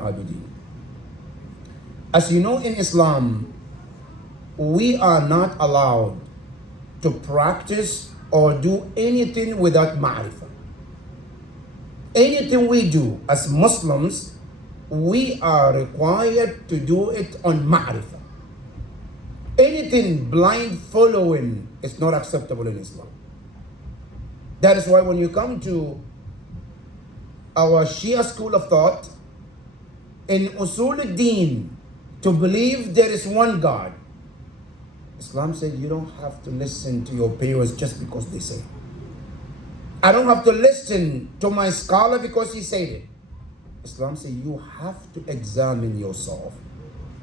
Abidin. As you know, in Islam, we are not allowed to practice or do anything without ma'rifah. Anything we do as Muslims, we are required to do it on ma'rifah. Anything blind following is not acceptable in Islam. That is why when you come to our Shia school of thought, in Usul al-Din, to believe there is one God, Islam said you don't have to listen to your parents just because they say. I don't have to listen to my scholar because he said it. Islam said you have to examine yourself.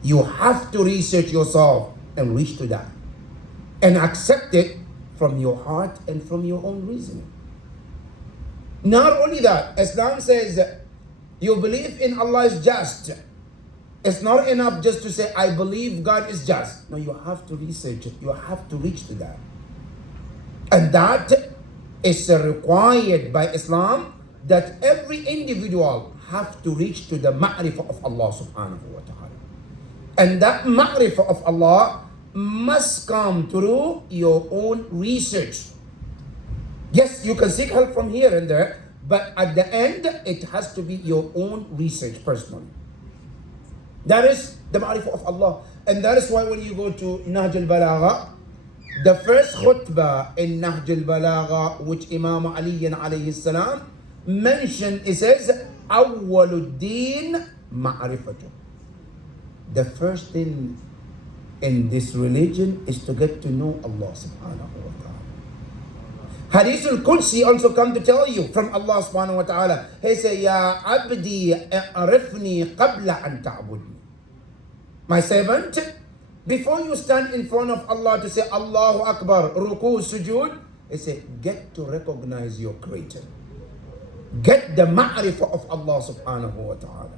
You have to research yourself and reach to that. And accept it from your heart and from your own reasoning. Not only that, Islam says you believe in Allah is just. It's not enough just to say, I believe God is just. No, you have to research it. You have to reach to that. And that is required by Islam, that every individual have to reach to the ma'rifah of Allah subhanahu wa ta'ala. And that ma'rifah of Allah must come through your own research. Yes, you can seek help from here and there, but at the end, it has to be your own research personally. That is the ma'rifah of Allah. And that is why when you go to Nahj al-Balagha, the first khutbah in Nahj al-Balagha, which Imam Ali alayhi salam mentioned, it says, Awwaluddin ma'rifatu. The first thing in this religion is to get to know Allah subhanahu wa ta'ala. Hadith al-Qudsi also come to tell you from Allah subhanahu wa ta'ala. He said, Ya abdi arifni qabla an ta'budni. My servant, before you stand in front of Allah to say Allahu Akbar, ruku, sujood, he said, get to recognize your creator. Get the ma'rifah of Allah subhanahu wa ta'ala.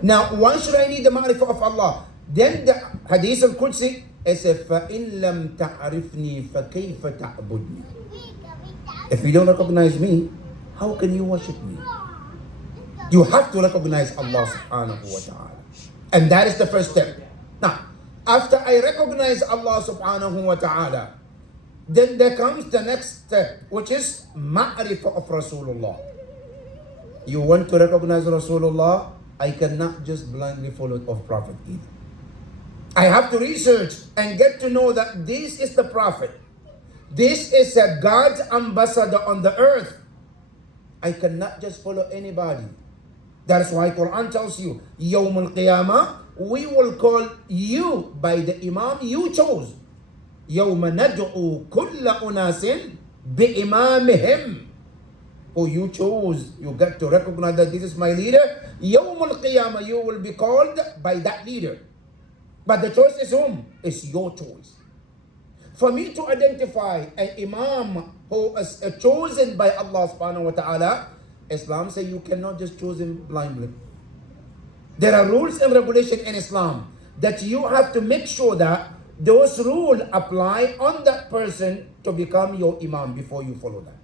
Now, why should I need the ma'rifah of Allah? Then the Hadith al-Qudsi, it says, فَإِن لَمْ تَعْرِفْنِي فَكَيْفَ تَعْبُدْنِي. If you don't recognize me, how can you worship me? You have to recognize Allah subhanahu wa ta'ala. And that is the first step. Now, after I recognize Allah subhanahu wa ta'ala, then there comes the next step, which is ma'rifah of Rasulullah. You want to recognize Rasulullah? I cannot just blindly follow of Prophet either. I have to research and get to know that this is the Prophet. This is a God's ambassador on the earth. I cannot just follow anybody. That's why Quran tells you, Yawm al-Qiyamah, we will call you by the Imam you chose. يَوْمَ نَدْعُو كُلَّ أُنَاسٍ بِإِمَامِهِمْ. Who you chose, you get to recognize that this is my leader. Yawm al-Qiyamah, you will be called by that leader. But the choice is whom? It's your choice. For me to identify an Imam who is chosen by Allah subhanahu wa ta'ala, Islam says you cannot just choose him blindly. There are rules and regulations in Islam that you have to make sure that those rules apply on that person to become your Imam before you follow that.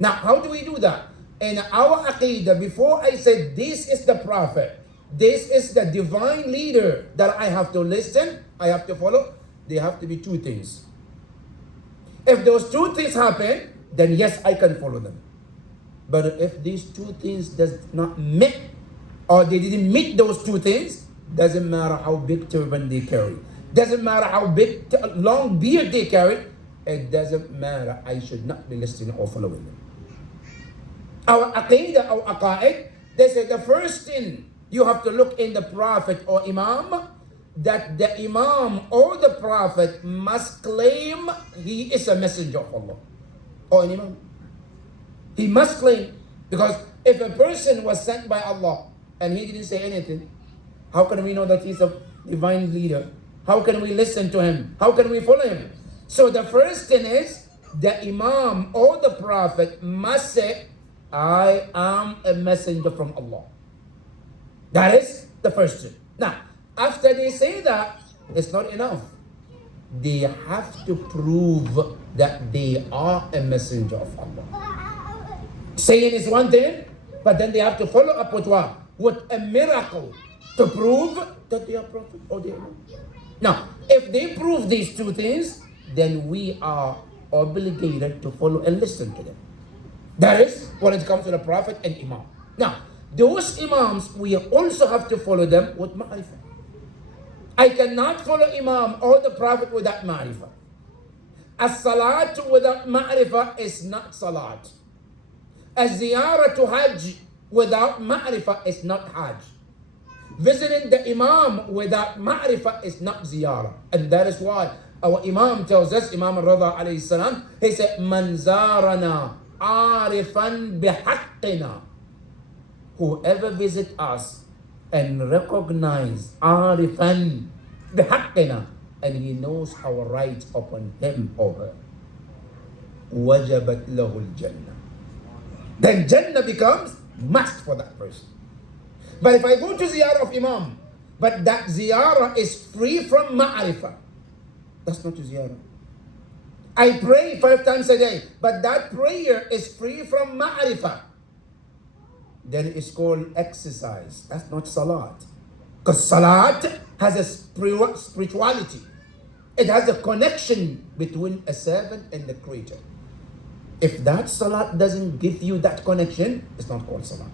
Now, how do we do that? In our Aqidah, before I say this is the Prophet, this is the divine leader that I have to listen, I have to follow, there have to be two things. If those two things happen, then yes, I can follow them. But if these two things does not meet, or they didn't meet those two things, doesn't matter how big turban they carry, doesn't matter how big long beard they carry, it doesn't matter. I should not be listening or following them. Our aqidah, our aqaid, they say the first thing you have to look in the Prophet or Imam, that the Imam or the Prophet must claim he is a messenger of Allah or an Imam. He must claim, because if a person was sent by Allah and he didn't say anything, how can we know that he's a divine leader? How can we listen to him? How can we follow him? So the first thing is the Imam or the Prophet must say, I am a messenger from Allah. That is the first thing. Now, after they say that, it's not enough. They have to prove that they are a messenger of Allah. Saying is one thing, but then they have to follow up with what? with a miracle to prove that they are prophet or they are not. Now, if they prove these two things, then we are obligated to follow and listen to them. That is when it comes to the prophet and imam. Now, those imams, we also have to follow them with ma'rifah. I cannot follow imam or the prophet without ma'rifah. As-salat without ma'rifah is not salat. As-ziyarah to hajj without ma'rifah is not hajj. Visiting the imam without ma'rifah is not ziyarah. And that is why our imam tells us, Imam al-Rida alayhi salam, he said, Man zarana arifan bihaqqina. Whoever visits us and recognize arifan bihaqqina, and he knows our rights upon him or her, wajabat lahu al-jannah. Then Jannah becomes must for that person. But if I go to ziyarah of imam, but that ziyarah is free from ma'rifah, that's not a ziyarah. I pray 5 times a day, but that prayer is free from ma'rifah, then it's called exercise. That's not salat. Because salat has a spirituality. It has a connection between a servant and the creator. If that salat doesn't give you that connection, it's not called salat.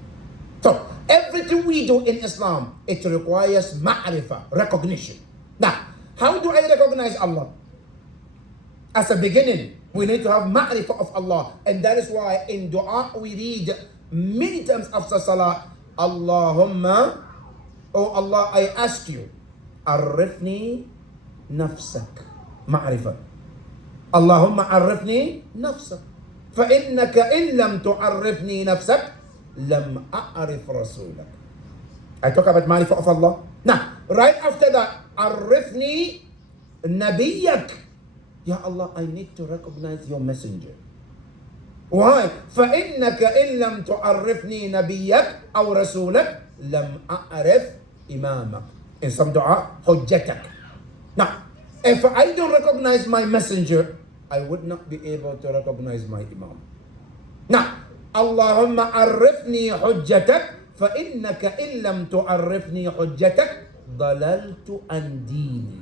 So, everything we do in Islam, it requires ma'rifah, recognition. Now, how do I recognize Allah? As a beginning, we need to have ma'rifah of Allah. And that is why in dua we read many times after salah, Allahumma, oh Allah, I ask you, arifni nafsak. Ma'rifah. Allahumma arifni nafsak. فإنك إن لم تعرفني نفسك لم أعرف رسولك. I talk about ma'rifah of Allah. Now, right after that, arifni nabiyak. Ya Allah, I need to recognize your messenger. Why? فإنك إن لم تعرفني نبيك أو رسولك لم أعرف إمامك. In some dua, حجتك. Now, if I don't recognize my messenger, I would not be able to recognize my imam. Now, اللهم عرفني حجتك فإنك إن لم تعرفني حجتك ضللت عن ديني.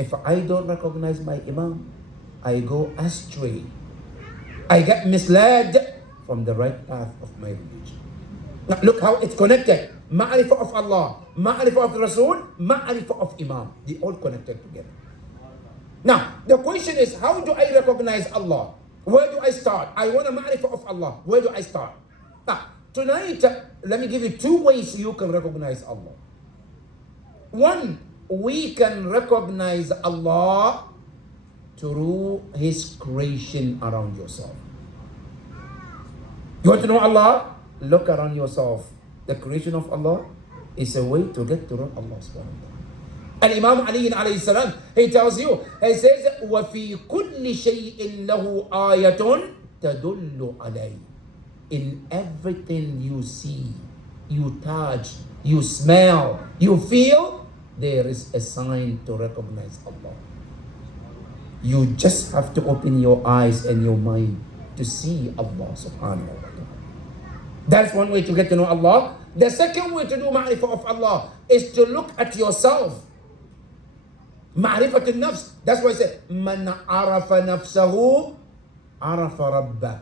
If I don't recognize my imam, I go astray. I get misled from the right path of my religion. Now, look how it's connected. Ma'rifah of Allah, ma'rifah of Rasul, ma'rifah of imam. They all connected together. Now, the question is, how do I recognize Allah? Where do I start? I want a ma'rifah of Allah. Where do I start? Now, tonight, let me give you 2 ways you can recognize Allah. One, we can recognize Allah through His creation around yourself. You want to know Allah? Look around yourself. The creation of Allah is a way to get to know Allah subhanahu wa ta'ala. And Imam Ali alayhi salam, he tells you, he says, وَفِي كُلِّ شَيْءٍ لَهُ آيَةٌ تَدُلُّ عَلَيْهِ. In everything you see, you touch, you smell, you feel, there is a sign to recognize Allah. You just have to open your eyes and your mind to see Allah subhanahu wa ta'ala. That's one way to get to know Allah. The second way to do ma'rifah of Allah is to look at yourself. Ma'rifat al-nafs. That's why I say, Man arafa nafsahu, arafa rabbah.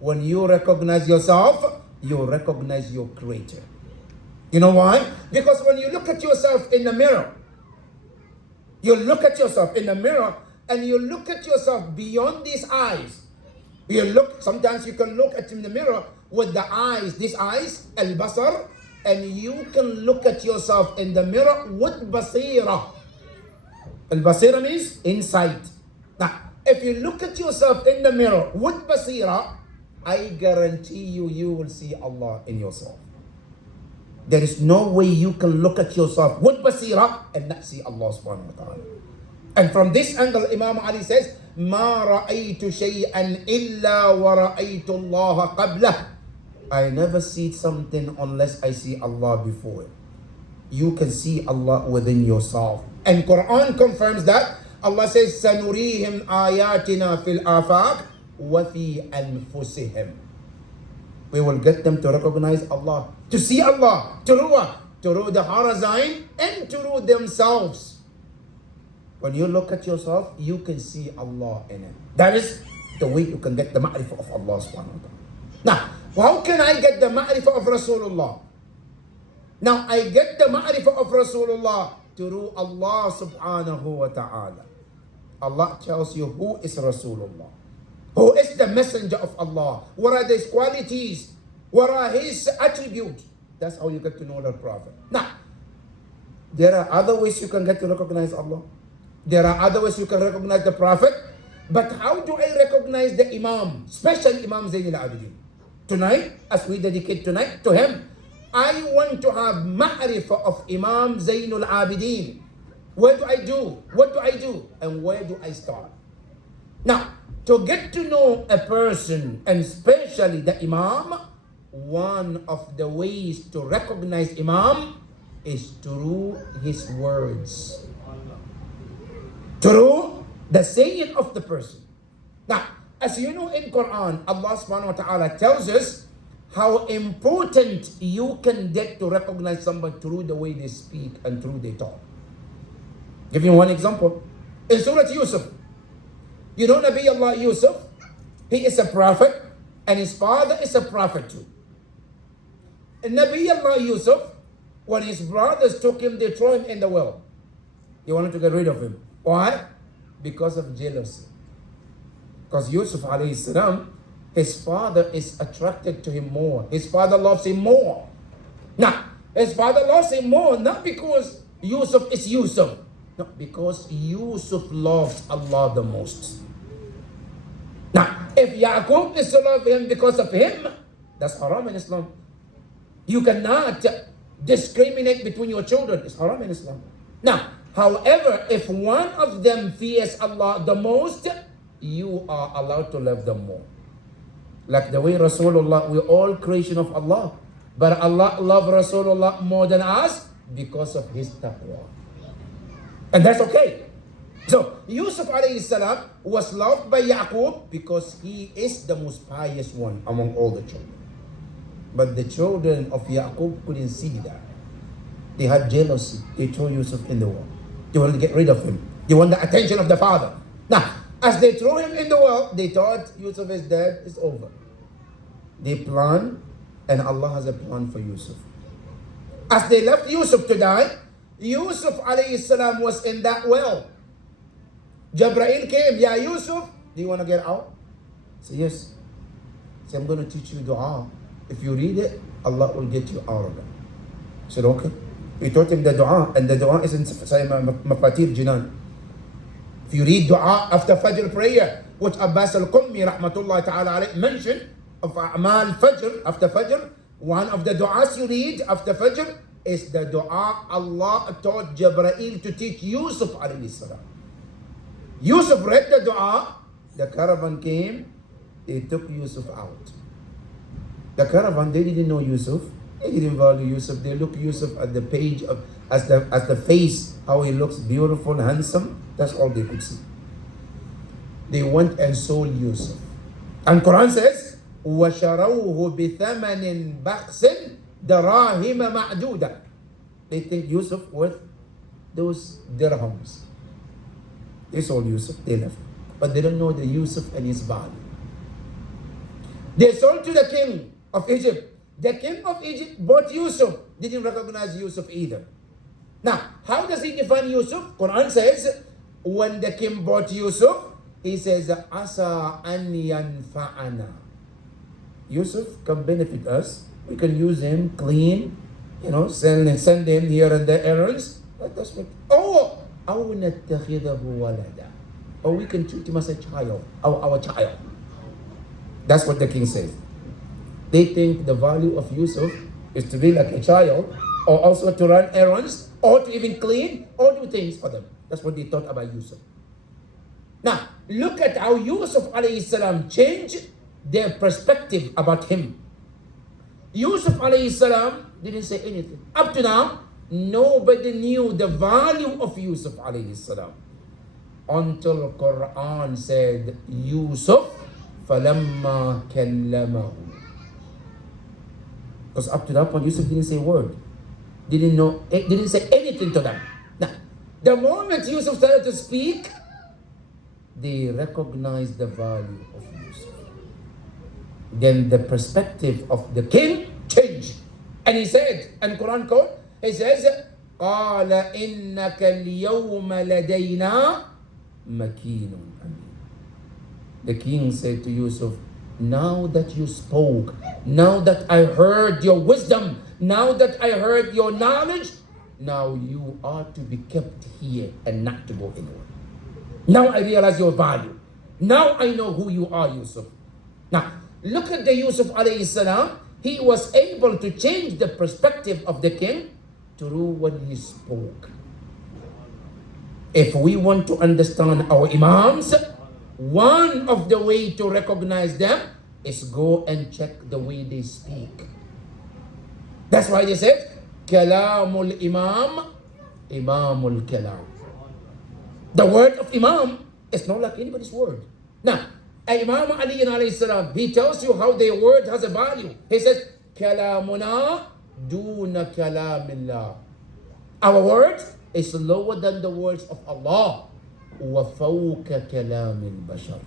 When you recognize yourself, you recognize your creator. You know why? Because when you look at yourself in the mirror, you look at yourself in the mirror and you look at yourself beyond these eyes. Sometimes you can look at in the mirror with the eyes, these eyes, al-basar, and you can look at yourself in the mirror with basira. Al-basira means insight. Now, if you look at yourself in the mirror with basira, I guarantee you will see Allah in yourself. There is no way you can look at yourself with basira and not see Allah subhanahu wa ta'ala. And from this angle, Imam Ali says, ما رأيت شيئا إلا ورأيت الله قبله. I never see something unless I see Allah before it. You can see Allah within yourself. And Quran confirms that. Allah says, سَنُرِيهِمْ آيَاتِنَا فِي الْآفَاقِ وَفِي أَنفُسِهِمْ. we will get them to recognize Allah, to see Allah, to rule the horizon and to rule themselves. When you look at yourself, you can see Allah in it. That is the way you can get the ma'rifah of Allah subhanahu wa ta'ala. Now, how can I get the ma'rifah of Rasulullah? Now, I get the ma'rifah of Rasulullah through Allah subhanahu wa ta'ala. Allah tells you who is Rasulullah, who is the messenger of Allah, what are his qualities, what are his attributes. That's how you get to know the Prophet. Now, there are other ways you can get to recognize Allah. There are other ways you can recognize the Prophet. But how do I recognize the Imam, special Imam Zayn al-Abidin? Tonight, as we dedicate tonight to him, I want to have ma'rifah of Imam Zayn al-Abidin. Where do I do? What do I do? And where do I start? Now, to get to know a person, and especially the Imam, one of the ways to recognize Imam is through his words, through the saying of the person. Now, as you know in Quran, Allah subhanahu wa ta'ala tells us how important you can get to recognize somebody through the way they speak and through their talk. Give you one example. In Surah Yusuf, you know Nabi Allah Yusuf, he is a prophet and his father is a prophet too. And Nabi Allah Yusuf, when his brothers took him, they threw him in the well. They wanted to get rid of him. Why? Because of jealousy. Because Yusuf alayhi salam, his father is attracted to him more. His father loves him more. Now, his father loves him more, not because Yusuf is Yusuf. No, because Yusuf loves Allah the most. Now, if Yaqub is to love him because of him, that's haram in Islam. You cannot discriminate between your children. It's haram in Islam. Now, however, if one of them fears Allah the most, you are allowed to love them more. Like the way Rasulullah, we're all creation of Allah. But Allah loves Rasulullah more than us because of his taqwa. And that's okay. So, Yusuf alayhi salam was loved by Yaqub because he is the most pious one among all the children. But the children of Yaqub couldn't see that. They had jealousy. They threw Yusuf in the well. They wanted to get rid of him. They want the attention of the father. Now, as they threw him in the well, they thought Yusuf is dead, it's over. They planned, and Allah has a plan for Yusuf. As they left Yusuf to die, Yusuf alayhi salam was in that well. Jabrail came, Ya Yusuf, do you want to get out? He said, yes. He said, I'm going to teach you dua. If you read it, Allah will get you out of it. He said, okay. He taught him the dua, and the dua is in Mafatir Jinan. If you read dua after Fajr prayer, which Abbas al-Qummi rahmatullahi ta'ala alayhi mentioned, of A'mal Fajr, after Fajr, one of the du'as you read after Fajr is the dua Allah taught Jabrail to teach Yusuf alayhi salam. Yusuf read the dua, the caravan came, they took Yusuf out. The caravan, they didn't know Yusuf, they didn't value Yusuf, they looked Yusuf at the page of, as the face, how he looks beautiful, handsome, that's all they could see. They went and sold Yusuf. And Quran says, وَشَرَوْهُ بِثَمَنٍ بَخْسٍ دَرَاهِمَ مَعْدُودًا. They think Yusuf worth those dirhams. They sold Yusuf, they left. But they don't know the Yusuf and his value. They sold to the king of Egypt. The king of Egypt bought Yusuf, didn't recognize Yusuf either. Now, how does he define Yusuf? Quran says, when the king bought Yusuf, he says, Asa an yanfa'ana. Yusuf can benefit us. We can use him, clean, send him here and there errands. That's what. Oh, أو نتخذه ولدا. Or we can treat him as a child, our child. That's what the king says. They think the value of Yusuf is to be like a child, or also to run errands, or to even clean, or do things for them. That's what they thought about Yusuf. Now, look at how Yusuf alayhi salam changed their perspective about him. Yusuf alayhi salam didn't say anything. Up to now, nobody knew the value of Yusuf alayhi salam. Until Quran said, Yusuf falamma kallamahu. Because up to that point, Yusuf didn't say a word. Didn't say anything to them. Now, the moment Yusuf started to speak, they recognized the value of Yusuf. Then the perspective of the king changed. And he said, and Quran quote, he says, قَالَ إِنَّكَ الْيَوْمَ لَدَيْنَا مَكِينٌ أَمِينٌ. The king said to Yusuf, now that you spoke, now that I heard your wisdom, now that I heard your knowledge, now you are to be kept here and not to go anywhere. Now I realize your value. Now I know who you are, Yusuf. Now, look at the Yusuf alayhi salam. He was able to change the perspective of the king through when he spoke. If we want to understand our imams, one of the way to recognize them is go and check the way they speak. That's why they said, Kalamul Imam, Imamul Kalam. The word of Imam is not like anybody's word. Now, Imam Ali alayhi salam, he tells you how their word has a value. He says, Kalamuna duna kalamillah. Our word is lower than the words of Allah. وَفَوْكَ كَلَامِ الْبَشَرِ,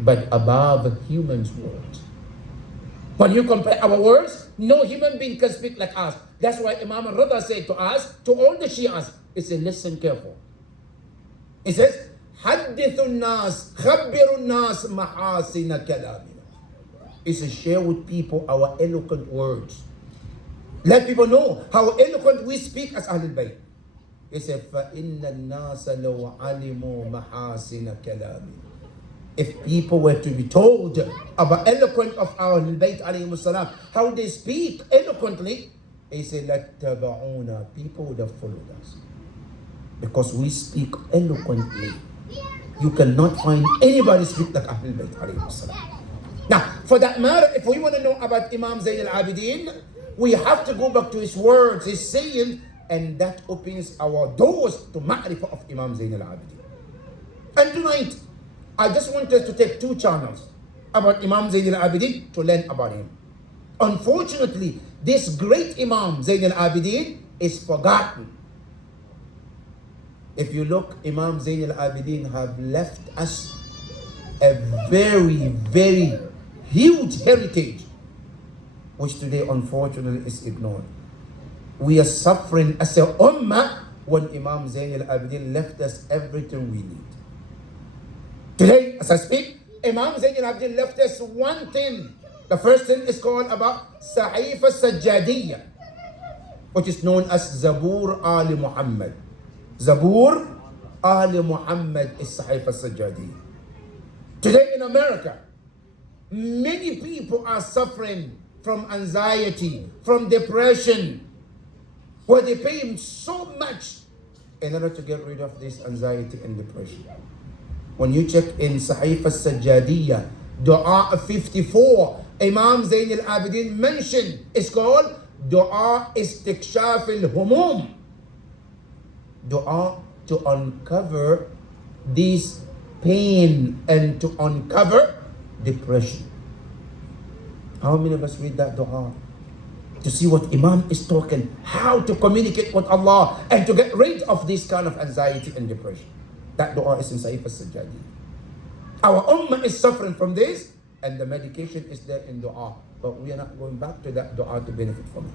but above humans' words. When you compare our words, no human being can speak like us. That's why Imam al-Rida said to us, to all the Shias, he said, listen careful. He says, حَدِّثُ النَّاسِ خَبِّرُ النَّاسِ مَحَاسِنَ كَلَامِنَا. He says, share with people our eloquent words. Let people know how eloquent we speak as Ahlul Bayt. He said, فَإِنَّ النَّاسَ لَوْ عَلِمُوا مَحَاسِنَ كَلَامِنَا. If people were to be told about eloquent of our Bayt alayhi salam, how they speak eloquently, he said, لَتَّبَعُونَا. People would have followed us. Because we speak eloquently. You cannot find anybody speak like Ahlul Bayt alayhi salam. Now, for that matter, if we want to know about Imam Zayn al-Abidin, we have to go back to his words, his saying, and that opens our doors to ma'rifah of Imam Zayn al-Abidin. And tonight, I just want us to take two channels about Imam Zayn al-Abidin to learn about him. Unfortunately, this great Imam Zayn al-Abidin is forgotten. If you look, Imam Zayn al-Abidin have left us a very, very huge heritage, which today unfortunately is ignored. We are suffering as a ummah when Imam Zayn al-Abidin left us everything we need. Today, as I speak, Imam Zayn al-Abidin left us one thing. The first thing is called about Sahifa Sajjadiyya, which is known as Zabur Ali Muhammad. Zabur Ali Muhammad is Sahifa Sajjadiyya. Today in America, many people are suffering from anxiety, from depression, where they pay him so much in order to get rid of this anxiety and depression. When you check in Sahif al-Sajjadiyya, Dua 54, Imam Zayn al-Abidin mentioned, it's called Dua Istikshaf al-Humum. Dua to uncover this pain and to uncover depression. How many of us read that dua? To see what Imam is talking, how to communicate with Allah and to get rid of this kind of anxiety and depression. That dua is in Sahif al-Sajjadi. Our ummah is suffering from this, and the medication is there in dua, but we are not going back to that dua to benefit from it.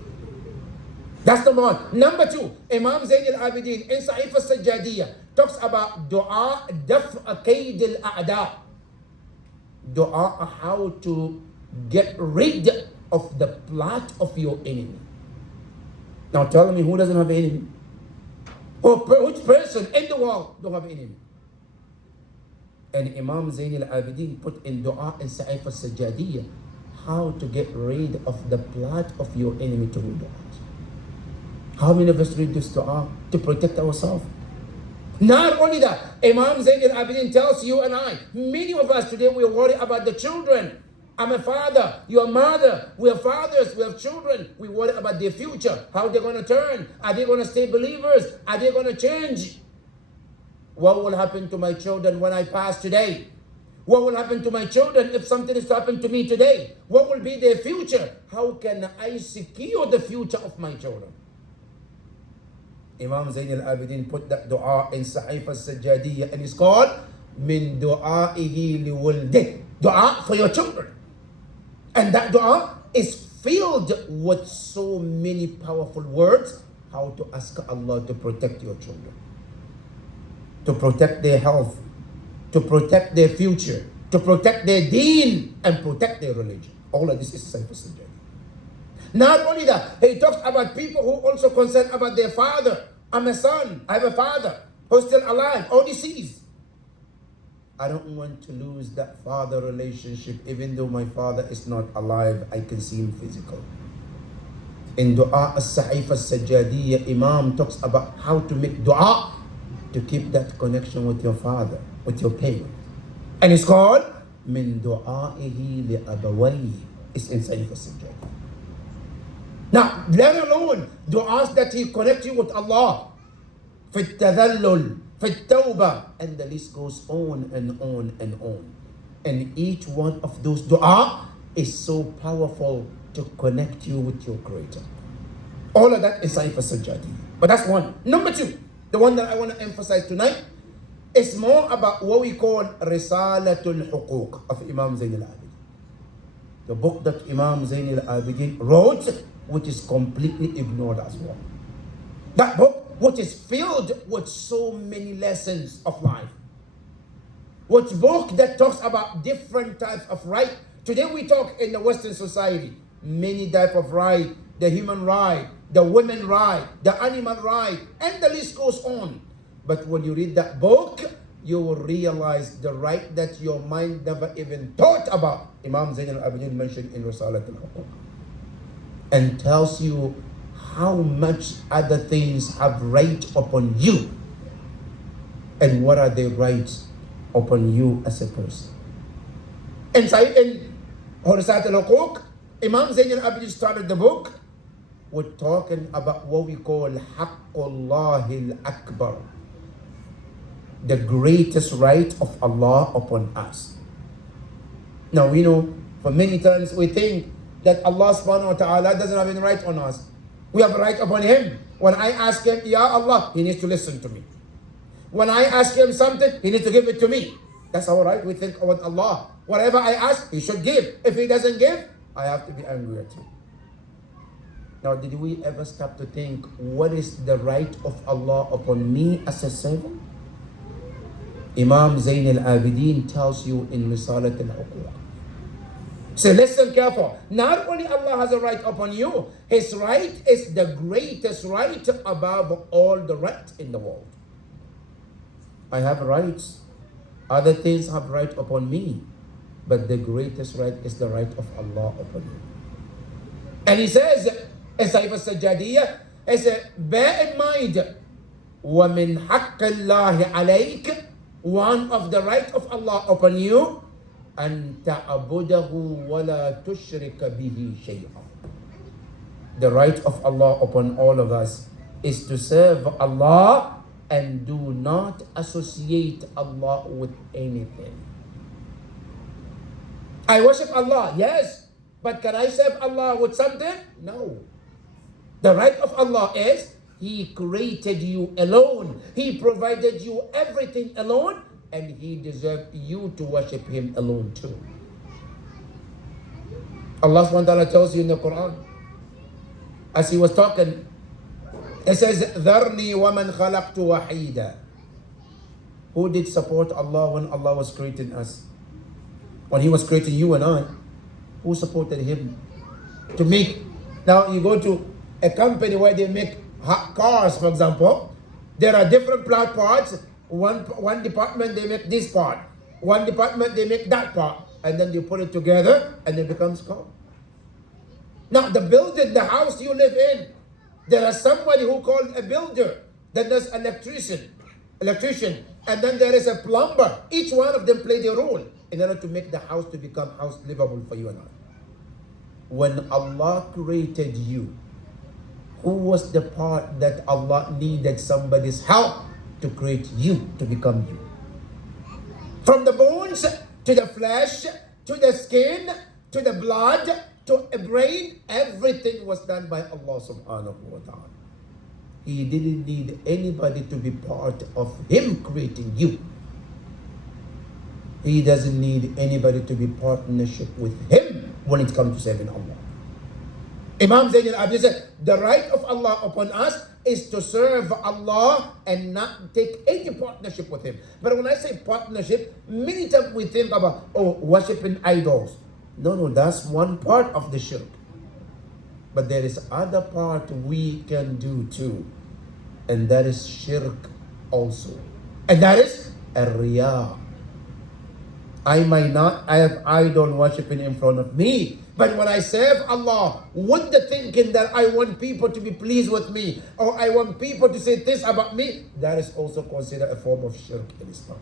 That's number one. Number two, Imam Zayn al-Abidin in Sahif al-Sajjadiyya talks about dua daf'a kayd al-a'da. Dua how to get rid of the plot of your enemy. Now tell me, who doesn't have an enemy? Or which person in the world don't have an enemy? And Imam Zayn al-Abidin put in dua in Sahif al-Sajjadiyya how to get rid of the plot of your enemy to rule out. How many of us read this dua to protect ourselves? Not only that, Imam Zayn al-Abidin tells you and I, many of us today, we worry about the children. I'm a father, you're a mother, we are fathers, we have children. We worry about their future, how they're going to turn. Are they going to stay believers? Are they going to change? What will happen to my children when I pass today? What will happen to my children if something is to happen to me today? What will be their future? How can I secure the future of my children? Imam Zayn al-Abidin put that dua in Sahif al-Sajjadiyya, and it's called Min du'aihi liwaldih. Dua for your children. And that dua is filled with so many powerful words. How to ask Allah to protect your children, to protect their health, to protect their future, to protect their deen, and protect their religion. All of this is Sahif al-Sajjadiyya. Not only that, he talks about people who also concerned about their father. I'm a son, I have a father who's still alive or deceased. I don't want to lose that father relationship. Even though my father is not alive, I can see him physically. In Dua as-Sahif al-Sajjadiyya, Imam talks about how to make dua to keep that connection with your father, with your parent. And it's called Min du'aihi li abawayhi. It's in Sahif al-Sajjadiyya. Now, let alone du'as that he connects you with Allah, fi tadallul, fi tawbah, and the list goes on and on and on. And each one of those dua is so powerful to connect you with your Creator. All of that is Sahif al-Sajjadiyya. But that's one. Number two, the one that I want to emphasize tonight, is more about what we call Risalatul Huquq of Imam Zayn al-Abidin. The book that Imam Zayn al-Abidin wrote, which is completely ignored as well. That book, which is filled with so many lessons of life. Which book that talks about different types of right. Today we talk in the Western society, many types of right, the human right, the women right, the animal right, and the list goes on. But when you read that book, you will realize the right that your mind never even thought about. Imam Zayn al-Abidin mentioned in Risalat al-Huquq, and tells you how much other things have right upon you, and what are their rights upon you as a person. And so in Risalat al-Huquq, Imam Zayn al-Abidin started the book with talking about what we call Haqqullah al-Akbar, the greatest right of Allah upon us. Now we know, for many times we think that Allah subhanahu wa ta'ala doesn't have any right on us. We have a right upon Him. When I ask Him, Ya Allah, He needs to listen to me. When I ask Him something, He needs to give it to me. That's our right. We think about Allah. Whatever I ask, He should give. If He doesn't give, I have to be angry at Him. Now, did we ever stop to think, what is the right of Allah upon me as a servant? Imam Zayn al-Abidin tells you in Risalat al-Huquq. So listen careful. Not only Allah has a right upon you, His right is the greatest right above all the rights in the world. I have rights. Other things have right upon me. But the greatest right is the right of Allah upon you. And He says, in Sahif al-Sajjadiyya, He said, bear in mind, وَمِنْ حَقِّ اللَّهِ عَلَيْكَ, one of the right of Allah upon you, أَن تَعْبُدَهُ وَلَا تُشْرِكَ بِهِ شَيْئًا. The right of Allah upon all of us is to serve Allah and do not associate Allah with anything. I worship Allah, yes, but can I serve Allah with something? No. The right of Allah is He created you alone. He provided you everything alone, and He deserves you to worship Him alone too. Allah subhanahu wa ta'ala tells you in the Quran, as He was talking, He says, ذَرْنِي وَمَنْ خَلَقْتُ وَحِيدًا. Who did support Allah when Allah was creating us? When He was creating you and I, who supported Him? To make, now you go to a company where they make cars, for example, there are different parts. One department they make this part, one department they make that part, and then they put it together and it becomes car. Now the building, the house you live in, there is somebody who called a builder, then there's an electrician, and then there is a plumber. Each one of them play their role in order to make the house to become house livable for you and I. When Allah created you, who was the part that Allah needed somebody's help to create you to become you? From the bones to the flesh, to the skin, to the blood, to a brain. Everything was done by Allah subhanahu wa ta'ala. He didn't need anybody to be part of Him creating you. He doesn't need anybody to be partnership with Him when it comes to serving Allah. Imam Zayn al-Abidin said, the right of Allah upon us is to serve Allah and not take any partnership with Him. But when I say partnership, many times we think about, worshipping idols. No, that's one part of the shirk. But there is other part we can do too. And that is shirk also. And that is a riyah. I have idol worshipping in front of me. But when I serve Allah with the thinking that I want people to be pleased with me, or I want people to say this about me, that is also considered a form of shirk in Islam.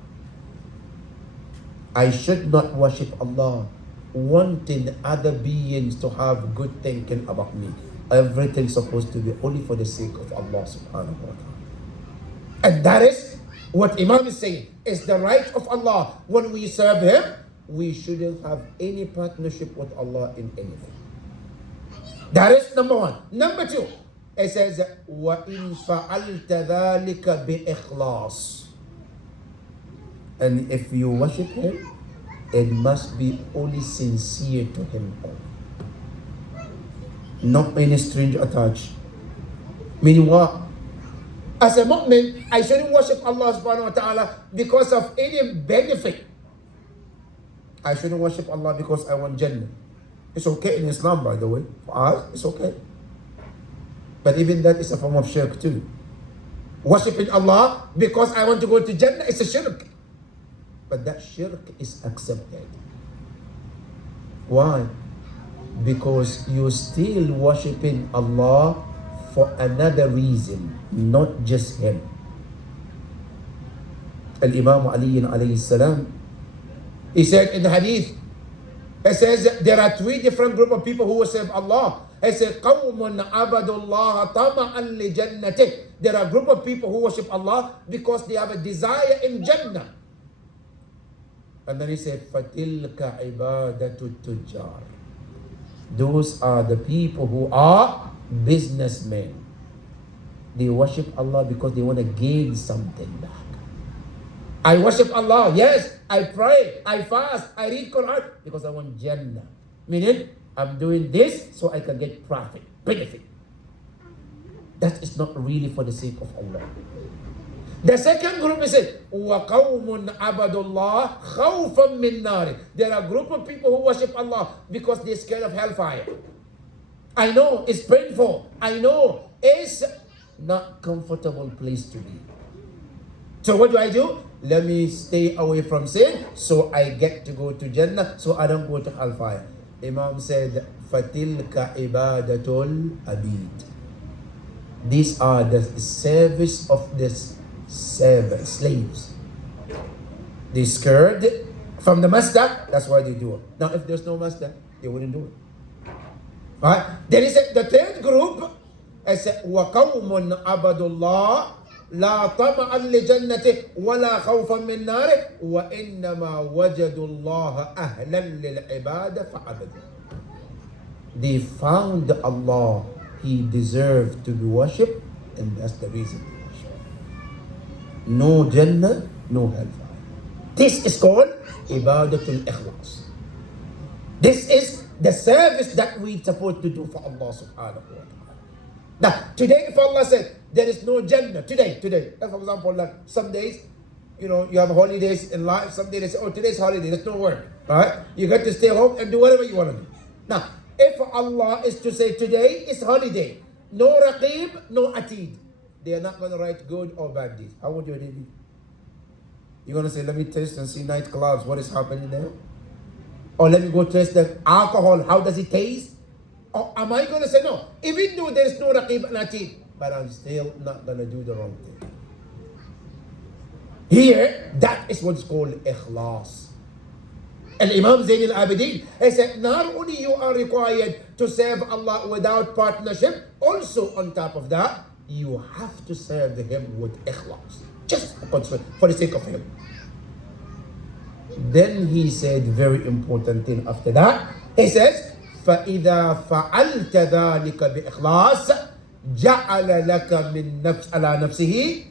I should not worship Allah wanting other beings to have good thinking about me. Everything's supposed to be only for the sake of Allah subhanahu wa ta'ala. And that is what Imam is saying. It's the right of Allah. When we serve Him, we shouldn't have any partnership with Allah in anything. That is number one. Number two, it says, وَإِن فَعَلْتَ ذَلِكَ بِإِخْلَاصٍ. And if you worship Him, it must be only sincere to Him only. Not any strange attached. Meaning what? As a mu'min, I shouldn't worship Allah subhanahu wa ta'ala because of any benefit. I shouldn't worship Allah because I want Jannah. It's okay in Islam, by the way. For us, it's okay. But even that is a form of shirk too. Worshipping Allah because I want to go to Jannah is a shirk. But that shirk is accepted. Why? Because you're still worshipping Allah for another reason, not just Him. Al-Imam Ali alayhi salam, he said in the hadith, he says there are three different group of people who will serve Allah. He said, قَوْمٌ عَبَدُوا اللَّهَ طَمَعًا لِجَنَّتِهِ. There are a group of people who worship Allah because they have a desire in Jannah. And then he said, فَتِلْكَ عِبَادَةُ التُّجَّارِ. Those are the people who are businessmen. They worship Allah because they want to gain something back. I worship Allah, yes, I pray, I fast, I read Quran because I want Jannah. Meaning, I'm doing this so I can get profit, benefit. That is not really for the sake of Allah. The second group is وَقَوْمٌ عَبَدُوا اللَّهَ خَوْفًا مِنْ نَارٍ. There are a group of people who worship Allah because they're scared of hellfire. I know it's painful. I know it's not comfortable place to be. So what do? Let me stay away from sin so I get to go to Jannah, so I don't go to hellfire. Imam said, فَتِلْكَ عِبَادَةُ الْعَبِيدِ. These are the service of this slaves. They scared from the master, that's why they do it. Now if there's no master, they wouldn't do it. Alright? Then he said the third group, I said, وَقَوْمٌ عَبَدُوا اللَّهَ لَا طَمَعًا لِجَنَّتِهِ وَلَا خَوْفًا مِنْ نَارِهِ وَإِنَّمَا وَجَدُوا اللَّهَ أَهْلًا لِلْعِبَادَةِ فَعَبَدُوا. They found Allah, He deserved to be worshipped, and that's the reason they worship. No Jannah, no hellfire. This is called Ibadatul Ikhlas. This is the service that we're supposed to do for Allah subhanahu wa ta'ala. Now, today if Allah said, there is no Jannah, today, for example, like some days, you have holidays in life, some days they say, today's holiday, there's no work, right? You got to stay home and do whatever you want to do. Now, if Allah is to say today is holiday, no Raqib, no Atid, they are not going to write good or bad deeds. How would you do? You're going to say, let me taste and see nightclubs, what is happening there? Or let me go taste the alcohol, how does it taste? Or am I going to say, no, even though there is no Raqib and Atid, but I'm still not going to do the wrong thing. Here, that is what's called Ikhlas. And Imam Zayn al-Abidin, he said, not only you are required to serve Allah without partnership, also on top of that, you have to serve Him with ikhlas. Just for the sake of Him. Then he said very important thing after that. He says, فَإِذَا فَعَلْتَ ذَلِكَ بِإِخْلَاص جَعَلَ لَكَ مِنْ نَفْسِ عَلَى نَفْسِهِ.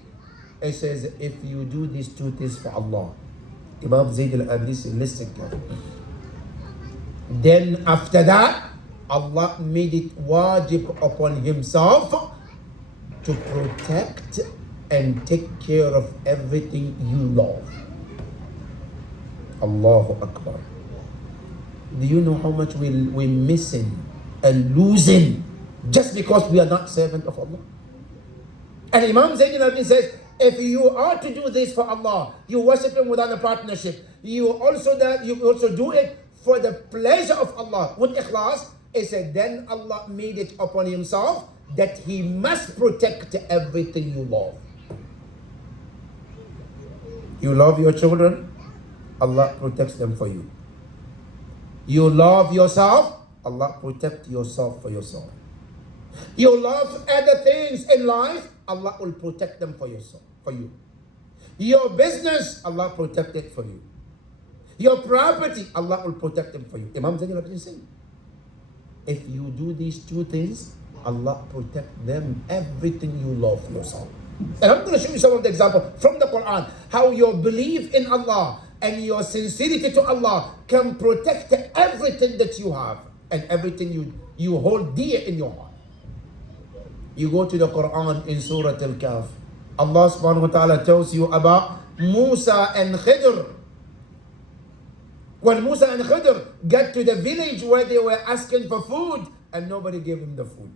He says, if you do these two things for Allah, Imam Zayd al-Abidi said, listen carefully. Then after that, Allah made it wajib upon himself to protect and take care of everything you love. Allahu Akbar. Do you know how much we're missing and losing just because we are not servant of Allah? And Imam Zayn al-Abidin says, if you are to do this for Allah, you worship Him without a partnership, you also do it for the pleasure of Allah with ikhlas. He said, then Allah made it upon himself that he must protect everything you love. You love your children, Allah protects them for you. You love yourself, Allah protect yourself for yourself. You love other things in life, Allah will protect them for yourself, for you. Your business, Allah protect it for you. Your property, Allah will protect them for you. Imam Zayn al-Abidin said, if you do these two things, Allah protect them, everything you love for yourself. And I'm going to show you some of the examples from the Quran, how your belief in Allah and your sincerity to Allah can protect everything that you have and everything you hold dear in your heart. You go to the Quran in Surah Al-Kahf, Allah subhanahu wa ta'ala tells you about Musa and Khidr. When Musa and Khidr got to the village where they were asking for food and nobody gave them the food.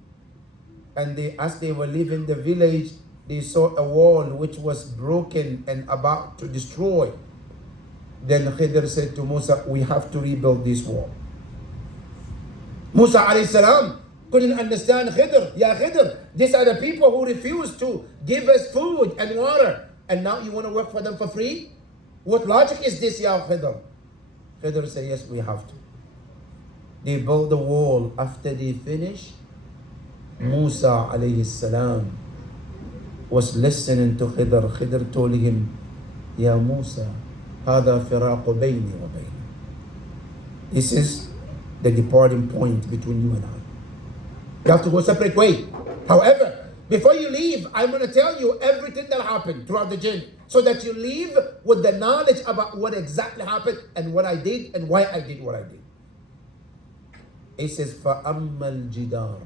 And as they were leaving the village, they saw a wall which was broken and about to destroy. Then Khidr said to Musa, we have to rebuild this wall. Musa alayhi salam couldn't understand Khidr. Ya Khidr, these are the people who refused to give us food and water. And now you want to work for them for free? What logic is this, Ya Khidr? Khidr said, yes, we have to. They built the wall. After they finished, Musa alayhi salam was listening to Khidr. Khidr told him, Ya Musa, هذا فراق بيني وبينك. This is the departing point between you and I. You have to go a separate way. However, before you leave, I'm going to tell you everything that happened throughout the journey, so that you leave with the knowledge about what exactly happened and what I did and why I did what I did. It says, فَأَمَّا الْجِدَارِ.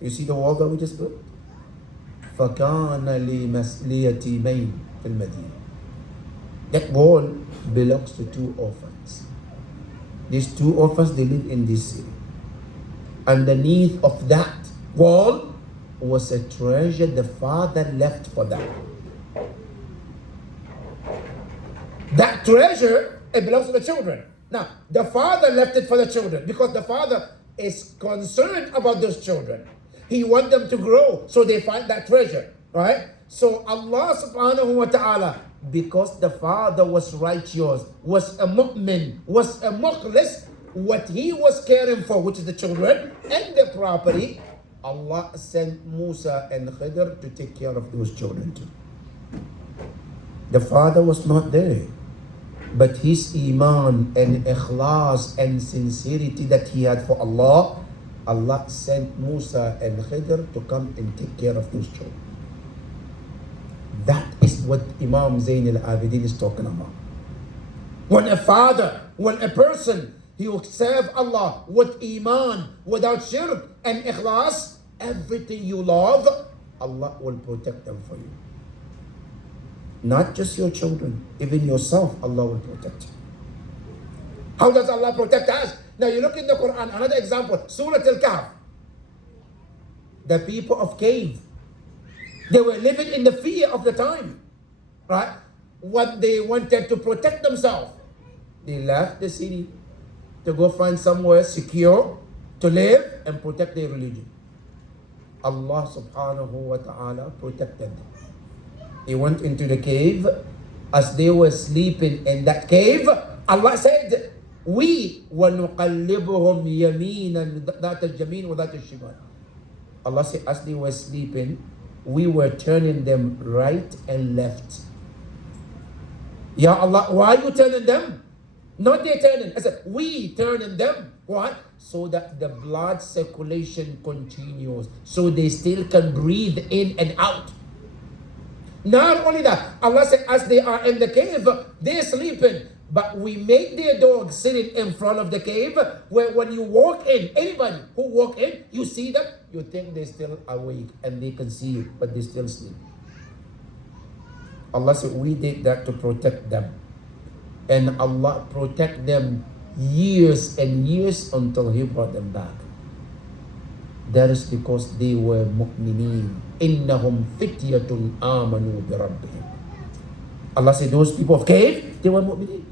You see the wall that we just built? فَكَانَ لِيَتِيمَيْنِ فِي الْمَدِينَةِ. That wall belongs to two orphans. These two orphans, they live in this city. Underneath of that wall was a treasure the father left for them. That treasure, it belongs to the children. Now, the father left it for the children because the father is concerned about those children. He wants them to grow so they find that treasure, right? So Allah subhanahu wa ta'ala, because the father was righteous, was a mu'min, was a mukhlis, what he was caring for, which is the children and the property, Allah sent Musa and Khidr to take care of those children too. The father was not there, but his iman and ikhlas and sincerity that he had for Allah, Allah sent Musa and Khidr to come and take care of those children. That is what Imam Zayn al-Abidin is talking about. When a father, when a person, he will serve Allah with iman, without shirk and ikhlas, everything you love, Allah will protect them for you. Not just your children, even yourself, Allah will protect you. How does Allah protect us? Now you look in the Quran, another example, Surah Al-Kahf. The people of cave, they were living in the fear of the time, right? When they wanted to protect themselves, they left the city to go find somewhere secure to live and protect their religion. Allah subhanahu wa ta'ala protected them. They went into the cave. As they were sleeping in that cave, Allah said, we وَنُقَلِّبُهُمْ يَمِينًا ذَاتَ الْيَمِينِ وَذَاتَ الشِّمَالِ. Allah said, as they were sleeping, we were turning them right and left. Ya Allah, why are you turning them? Not they turning. I said, we turning them. Why? So that the blood circulation continues. So they still can breathe in and out. Not only that, Allah said, as they are in the cave, they're sleeping. But we make their dogs sitting in front of the cave, where when you walk in, anybody who walk in, you see them, you think they're still awake and they can see you, but they still sleep. Allah said, we did that to protect them. And Allah protect them years and years until He brought them back. That is because they were mu'mineen. Innahum fityatun amanu bi rabbihim. Allah said those people of cave, they were mu'mineen.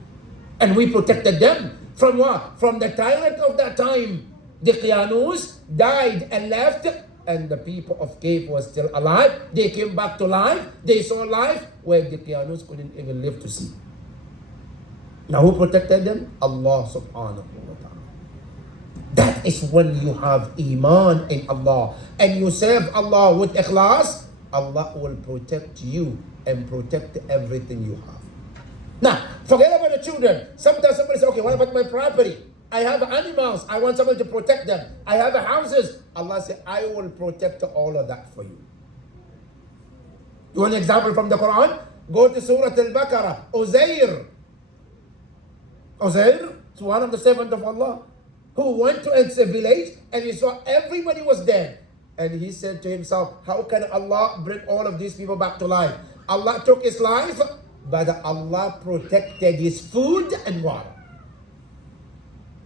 And we protected them from what? From the tyrant of that time. The Qiyanus died and left, and the people of cave were still alive. They came back to life. They saw life where the Qiyanus couldn't even live to see. Now who protected them? Allah subhanahu wa ta'ala. That is when you have iman in Allah and you serve Allah with ikhlas, Allah will protect you and protect everything you have. Now, forget about the children. Sometimes somebody says, okay, what about my property? I have animals. I want someone to protect them. I have houses. Allah said, I will protect all of that for you. You want an example from the Quran? Go to Surah Al-Baqarah. Uzair is one of the servants of Allah who went to a village and he saw everybody was dead. And he said to himself, how can Allah bring all of these people back to life? Allah took his life, but Allah protected his food and water.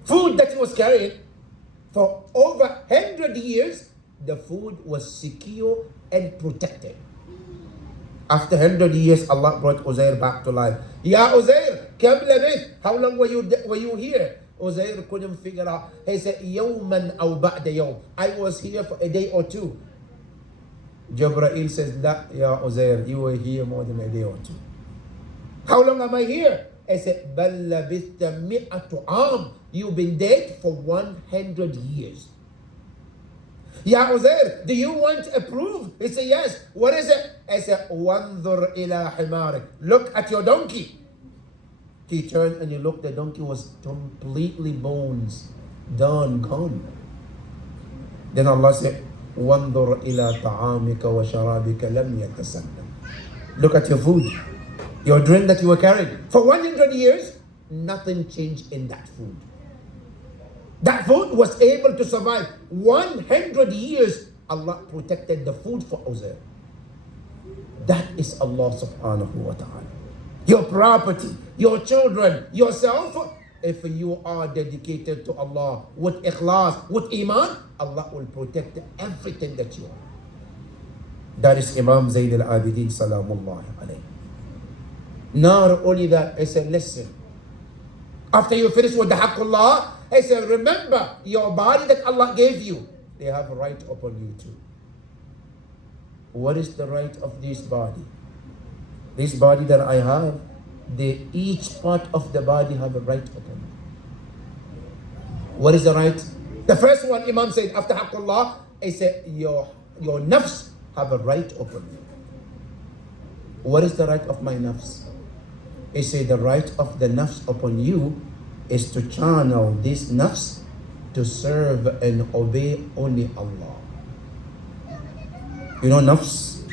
Food that he was carrying for over 100 years, the food was secure and protected. After 100 years, Allah brought Uzair back to life. Ya Uzair, kam labith? How long were you here? Uzair couldn't figure out. He said, Yawman aw ba'da yawm. I was here for a day or two. Jibreel says, La, Ya Uzair, you were here more than a day or two. How long am I here? I said, Bal labithta mi'atu am. You've been dead for 100 years. Ya Uzair, do you want a proof? He said, yes. What is it? I said, Wanzur ila himarik. Look at your donkey. He turned and he looked. The donkey was completely bones, done, gone. Then Allah said, Wanzur ila ta'amika wa sharabika lam yatasaddam. Look at your food, your drink that you were carrying. For 100 years, nothing changed in that food. That food was able to survive 100 years. Allah protected the food for Uzair. That is Allah subhanahu wa ta'ala. Your property, your children, yourself, if you are dedicated to Allah with ikhlas, with iman, Allah will protect everything that you are. That is Imam Zayn al-Abidin salamullahi alayhi. Not only that, I said, listen, after you finish with the haqqullah, I said, remember your body that Allah gave you, they have a right upon you too. What is the right of this body? This body that I have, each part of the body have a right upon me. What is the right? The first one, Imam said, after haqqullah, he said, your nafs have a right upon you. What is the right of my nafs? He said, the right of the nafs upon you is to channel this nafs to serve and obey only Allah. You know, nafs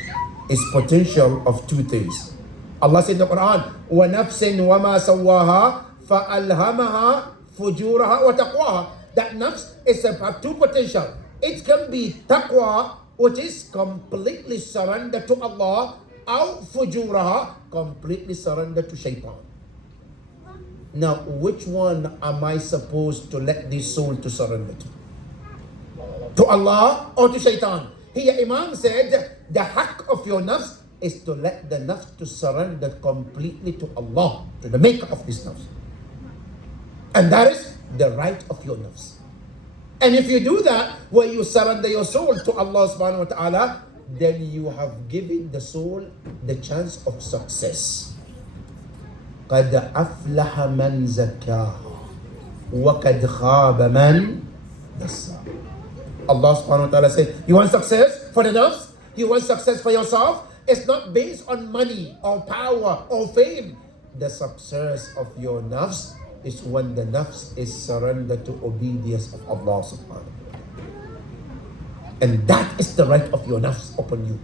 is potential of two things. Allah said in the Quran, وَنَفْسٍ وَمَا سَوَّاهَا فَأَلْهَمَهَا فُجُورَهَا وَتَقْوَاهَا. That nafs is have two potential. It can be taqwa, which is completely surrender to Allah, or fujuraha, completely surrender to shaitan. Now, which one am I supposed to let this soul to surrender to? To Allah or to shaitan? Here Imam said, the haqq of your nafs is to let the nafs to surrender completely to Allah, to the maker of this nafs. And that is the right of your nafs. And if you do that, where you surrender your soul to Allah subhanahu wa ta'ala, then you have given the soul the chance of success. قَدْ أَفْلَحَ مَنْ زَكَّاهَا وَقَدْ خَابَ مَنْ دَسَّاهَا. Allah subhanahu wa ta'ala said, you want success for the nafs? You want success for yourself? It's not based on money or power or fame. The success of your nafs is when the nafs is surrendered to obedience of Allah subhanahu wa ta'ala. And that is the right of your nafs upon you.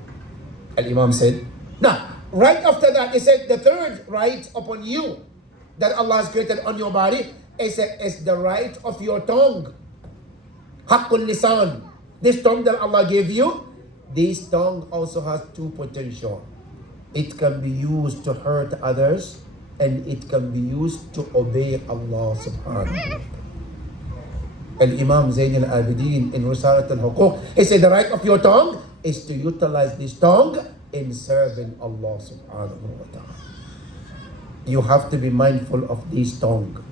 Al-Imam said. Now, right after that, he said the third right upon you that Allah has created on your body is the right of your tongue. Haqqul lisan. This tongue that Allah gave you, this tongue also has two potential. It can be used to hurt others, and it can be used to obey Allah subhanahu wa ta'ala. Al-Imam Zayn al-Abidin in Risalat al-Huquq, he said the right of your tongue is to utilize this tongue in serving Allah subhanahu wa ta'ala. You have to be mindful of this tongue.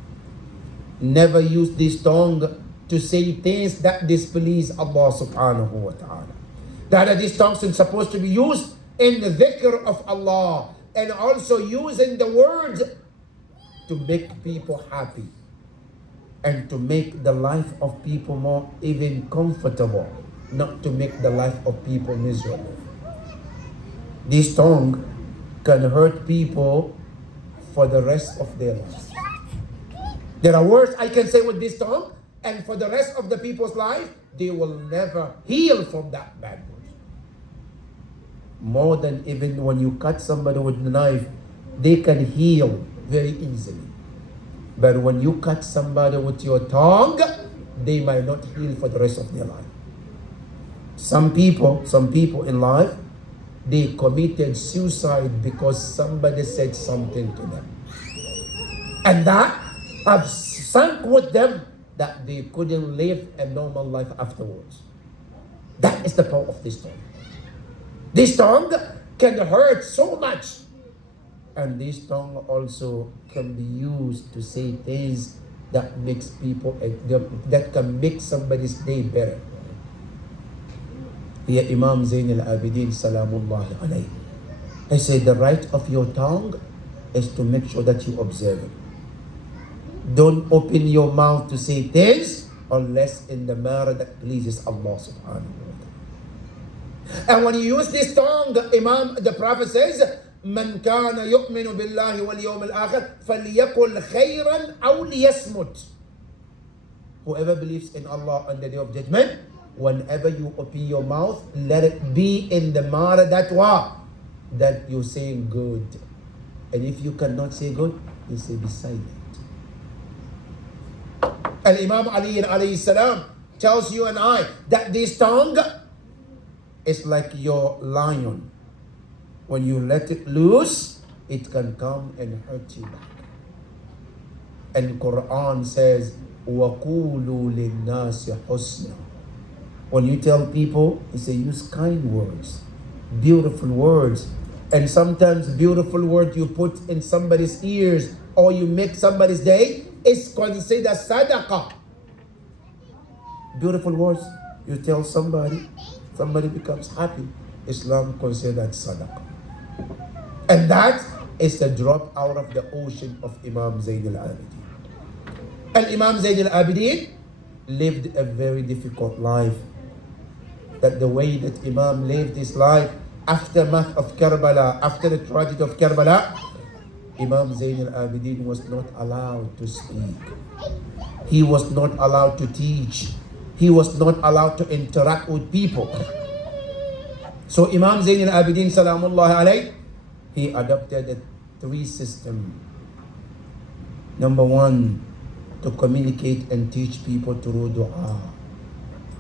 Never use this tongue to say things that displease Allah subhanahu wa ta'ala. That this tongue is supposed to be used in the dhikr of Allah, and also using the words to make people happy and to make the life of people more even comfortable, not to make the life of people miserable. This tongue can hurt people for the rest of their lives. There are words I can say with this tongue, and for the rest of the people's life, they will never heal from that bad word. More than even when you cut somebody with a knife, they can heal very easily. But when you cut somebody with your tongue, they might not heal for the rest of their life. Some people in life, they committed suicide because somebody said something to them. And that have sunk with them that they couldn't live a normal life afterwards. That is the power of this tongue. This tongue can hurt so much. And this tongue also can be used to say things that makes people, that can make somebody's day better. Here Imam Zayn al-Abidin salamullahi alayhi, he said the right of your tongue is to make sure that you observe it. Don't open your mouth to say things unless in the manner that pleases Allah subhanahu wa ta'ala. And when you use this tongue, the Prophet says, من كان يؤمن بالله واليوم الآخر فليقل خيرا أو ليصمت. Whoever believes in Allah on the day of judgment, whenever you open your mouth, let it be in the manner that you're saying good. And if you cannot say good, you say be silent. And Imam Ali alayhi salam tells you and I that this tongue is like your lion. When you let it loose, it can come and hurt you back. And Quran says, وَقُولُوا لِلنَّاسِ حُسْنًا. When you tell people, you say use kind words, beautiful words. And sometimes beautiful words you put in somebody's ears or you make somebody's day is considered sadaqah. Beautiful words you tell somebody becomes happy. Islam considers sadaqah. And that is the drop out of the ocean of Imam Zayn al-Abidin. And Imam Zayn al-Abidin lived a very difficult life. That the way that Imam lived his life, aftermath of Karbala, after the tragedy of Karbala, Imam Zayn al-Abidin was not allowed to speak. He was not allowed to teach. He was not allowed to interact with people. So Imam Zayn al-Abidin salamullahi alayhi, he adopted a three system. Number one, to communicate and teach people through dua.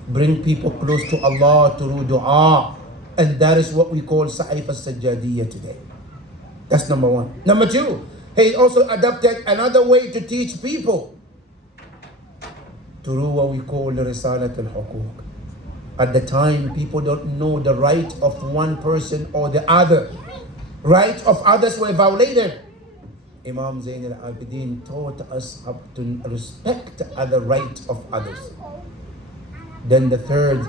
Bring people close to Allah through dua. And that is what we call Sa'if al-Sajjadiyya today. That's number one. Number two, he also adopted another way to teach people through what we call the Risalat al-Huquq. At the time, people don't know the right of one person or the other. Rights of others were violated. Imam Zayn al-Abidin taught us how to respect the rights of others. Then the third,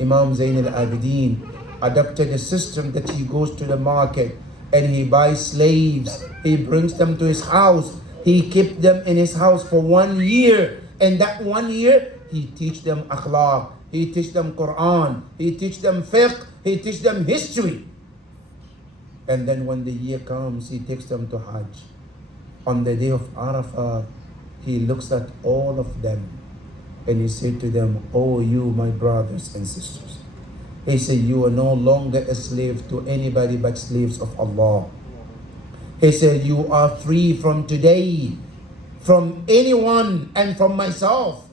Imam Zayn al-Abidin adopted a system that he goes to the market and he buys slaves. He brings them to his house. He keeps them in his house for 1 year. And that 1 year, he teach them akhlaq. He teach them Quran. He teach them fiqh. He teach them history. And then when the year comes, he takes them to Hajj. On the day of Arafah, he looks at all of them and he said to them, "Oh, you, my brothers and sisters," he said, "you are no longer a slave to anybody but slaves of Allah." He said, "You are free from today, from anyone and from myself.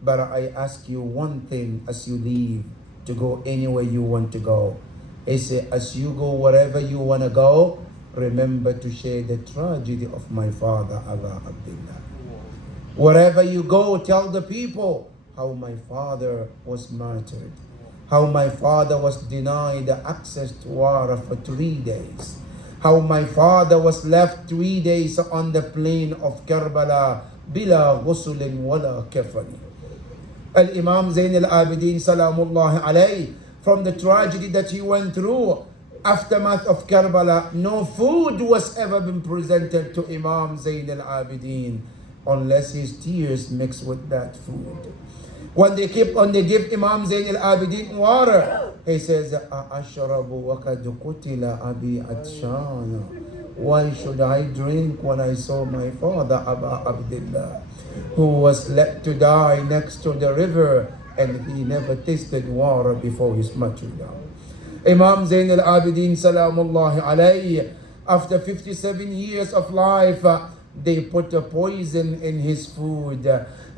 But I ask you one thing as you leave to go anywhere you want to go." He said, "As you go wherever you want to go, remember to share the tragedy of my father, Aba Abdullah. Wherever you go, tell the people how my father was martyred, how my father was denied access to water for 3 days, how my father was left 3 days on the plain of Karbala, bila ghusulin wala kafani." Al-Imam Zain al-Abidin Salamullahi alayhi, from the tragedy that he went through, aftermath of Karbala, no food was ever been presented to Imam Zain al-Abidin unless his tears mixed with that food. When they give Imam Zain al-Abidin water, he says, "Ashrabu wa kad qutila abi atshana." Why should I drink when I saw my father, Aba Abdullah, who was left to die next to the river, and he never tasted water before his martyrdom? Imam Zain al-Abidin Salamullahi alayhi, after 57 years of life, they put a poison in his food.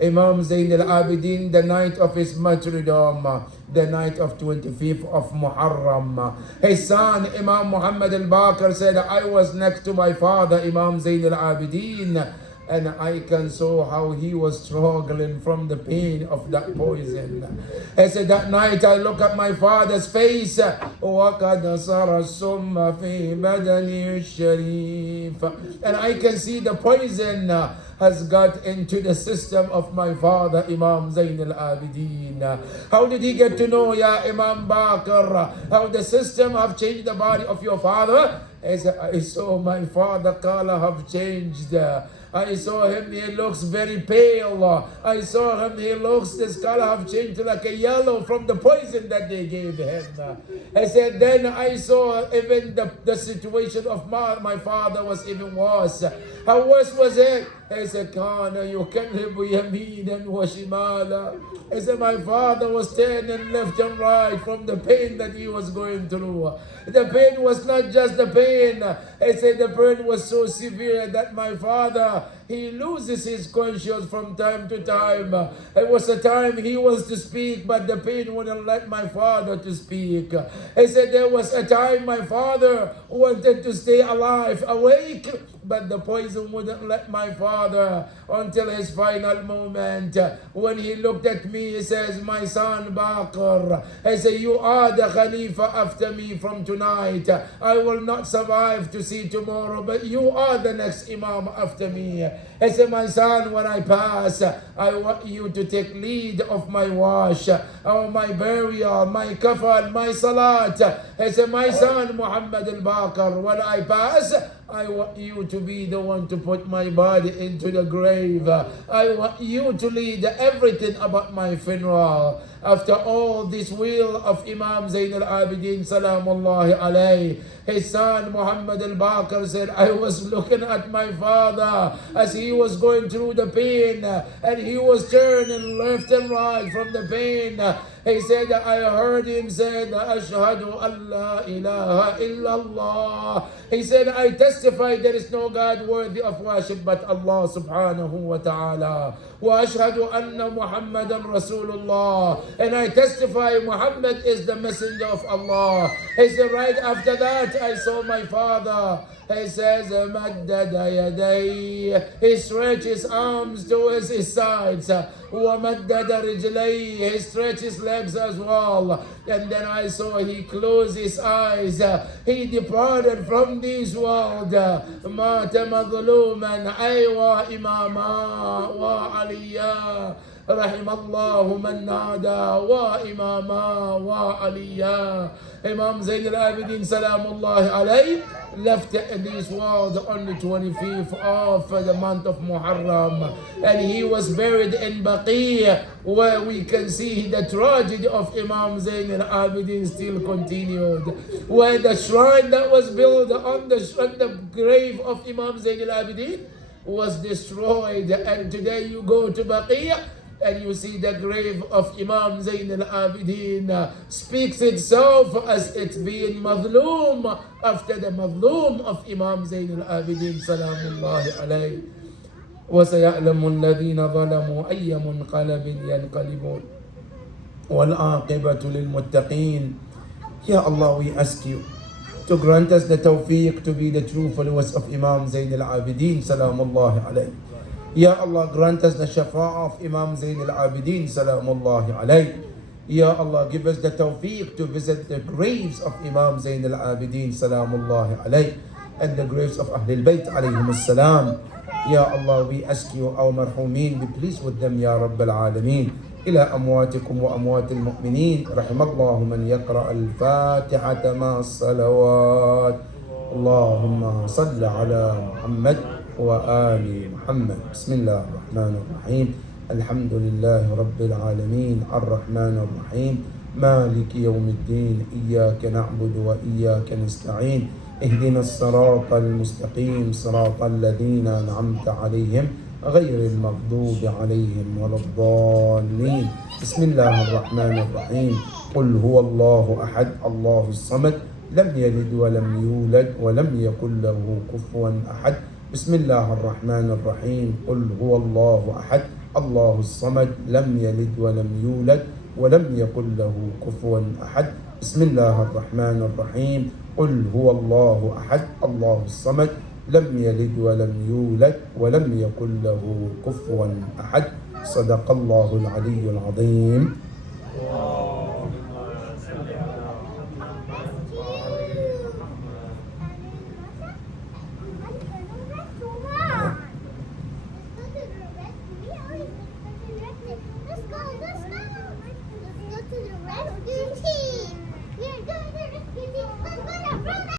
Imam Zain al-Abidin, the night of his martyrdom, the night of 25th of Muharram, his son Imam Muhammad al-Baqir said, "I was next to my father Imam Zain al-Abidin, and I can saw how he was struggling from the pain of that poison." He said, "That night I look at my father's face, وَقَدْ صَرَ السُّمَّ فِي بَدَنِهِ الشَّرِيفِ, and I can see the poison has got into the system of my father Imam Zain al-Abidin." How did he get to know, Ya Imam Baqir, how the system have changed the body of your father? He said, "I saw my father color have changed. I saw him, he looks very pale. I saw him, he looks, his color have changed to like a yellow from the poison that they gave him." I said, "Then I saw even the situation of my father was even worse." How worse was it? He said, "Kana yukallibu yaminan wa shimala." He said, "My father was turning left and right from the pain that he was going through. The pain was not just the pain." He said, "The pain was so severe that my father, he loses his conscience from time to time. It was a time he was to speak, but the pain wouldn't let my father to speak." He said, "There was a time my father wanted to stay alive, awake, but the poison wouldn't let my father until his final moment. When he looked at me, he says, 'My son Baqir,' he said, 'you are the Khalifa after me from tonight. I will not survive to see tomorrow, but you are the next Imam after me.' He said, 'My son, when I pass, I want you to take lead of my wash, or my burial, my kafan, my salat.' He said, 'My son Muhammad al-Baqir, when I pass, I want you to be the one to put my body into the grave. I want you to lead everything about my funeral.' After all this will of Imam Zain al-Abidin Salamullahi alayhi, his son Muhammad al-Baqir said, 'I was looking at my father as he was going through the pain, and he was turning left and right from the pain. He said, I heard him say, Ashhadu an la ilaha illallah. He said, I testify there is no God worthy of worship but Allah subhanahu wa ta'ala. Wa ashhadu anna Muhammadan Rasulullah. And I testify Muhammad is the messenger of Allah. He said, right after that, I saw my father. He says, Maddada yaday. He stretched his arms towards his sides. Wa maddada rijlay. He stretched his legs as well. And then I saw he closed his eyes. He departed from this world. Mata madluman. Aywa imama wa aliya. رحم الله من نادى وإماما وعليا. Imam Zain al-Abidin Salamullahi alayhi left this world on the 25th of the month of Muharram, and he was buried in Baqi, where we can see the tragedy of Imam Zain al-Abidin still continued, where the shrine that was built on the grave of Imam Zain al-Abidin, was destroyed. And today you go to Baqi' and you see the grave of Imam Zayn al-Abidin speaks itself as it's being madloom after the madloom of Imam Zayn al-Abidin salamullahi alayhi. وَسَيَعْلَمُ الَّذِينَ ظَلَمُوا أَيَّ مُنْقَلَبٍ يَنْقَلِبُونَ وَالْعَاقِبَةُ لِلْمُتَّقِينَ. Ya Allah, we ask you to grant us the tawfiq to be the true followers of Imam Zayn al-Abidin salamullahi alayhi. Ya Allah, grant us the shafa'ah of Imam Zayn al-Abidin salamullahi alayhi. Ya Allah, give us the tawfiq to visit the graves of Imam Zayn al-Abidin salamullahi alayhi and the graves of Ahlul Bayt alayhim as-salam. Ya Allah, we ask you, our marhumin, be pleased with them, Ya Rabbal Alameen. إلى أمواتكم وأموات المؤمنين. رحم الله من يقرأ الفاتحة مع الصلوات. اللهم صل على محمد وآل محمد. بسم الله الرحمن الرحيم. الحمد لله رب العالمين الرحمن الرحيم مالك يوم الدين. إياك نعبد وإياك نستعين. اهدنا الصراط المستقيم صراط الذين أنعمت عليهم غير المغضوب عليهم ولا الضالين. بسم الله الرحمن الرحيم. قل هو الله أحد الله الصمد لم يلد ولم يولد ولم يكن له كفوا أحد. بسم الله الرحمن الرحيم. قل هو الله أحد الله الصمد لم يلد ولم يولد ولم يكن له كفوا أحد. بسم الله الرحمن الرحيم. قل هو الله أحد الله الصمد لم يلد ولم يولد ولم يكن له كفوا أحد. صدق الله العلي العظيم. Let's go to the rescue team. We're going to the rescue team. Let's go to